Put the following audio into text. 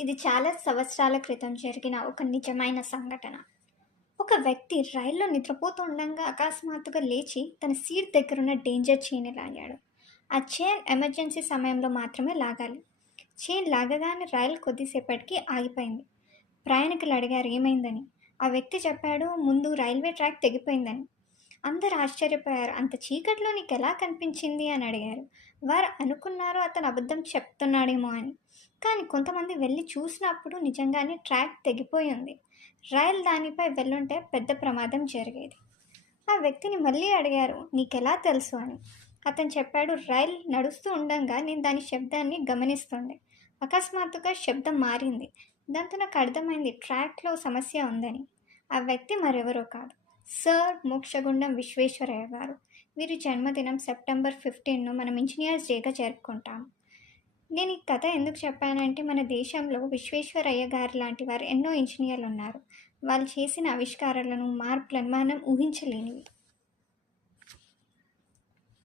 ఇది చాలా సంవత్సరాల క్రితం జరిగిన ఒక నిజమైన సంఘటన. ఒక వ్యక్తి రైల్లో నిద్రపోతుండగా అకస్మాత్తుగా లేచి తన సీట్ దగ్గరున్న డేంజర్ చైన్ లాగాడు. ఆ చైన్ ఎమర్జెన్సీ సమయంలో మాత్రమే లాగాలి. చైన్ లాగగానే రైలు కొద్దిసేపటికి ఆగిపోయింది. ప్రయాణికులు అడిగారు ఏమైందని? ఆ వ్యక్తి చెప్పాడు ముందు రైల్వే ట్రాక్ తెగిపోయిందని. అందరు ఆశ్చర్యపోయారు. అంత చీకట్లో నీకు ఎలా కనిపించింది? అని అడిగారు. వారు అనుకున్నారు అతను అబద్ధం చెప్తున్నాడేమో అని. కానీ కొంతమంది వెళ్ళి చూసినప్పుడు నిజంగానే ట్రాక్ తెగిపోయింది రైలు దానిపై వెళ్ళుంటే పెద్ద ప్రమాదం జరిగేది. ఆ వ్యక్తిని మళ్ళీ అడిగారు నీకెలా తెలుసు? అని. అతను చెప్పాడు రైలు నడుస్తూ ఉండగా నేను దాని శబ్దాన్ని గమనిస్తుండే. అకస్మాత్తుగా శబ్దం మారింది. దాంతో నాకు అర్థమైంది ట్రాక్లో సమస్య ఉందని. ఆ వ్యక్తి మరెవరో కాదు. సర్ మోక్షగుండం విశ్వేశ్వరయ్య గారు. వీరి జన్మదినం సెప్టెంబర్ ఫిఫ్టీన్ను మనం ఇంజనీర్స్ డేగా జరుపుకుంటాం. నేను ఈ కథ ఎందుకు చెప్పానంటే మన దేశంలో విశ్వేశ్వరయ్య గారు లాంటి వారు ఎన్నో ఇంజనీర్లు ఉన్నారు వాళ్ళు చేసిన ఆవిష్కారాలను మార్పులను మనం ఊహించలేనివి.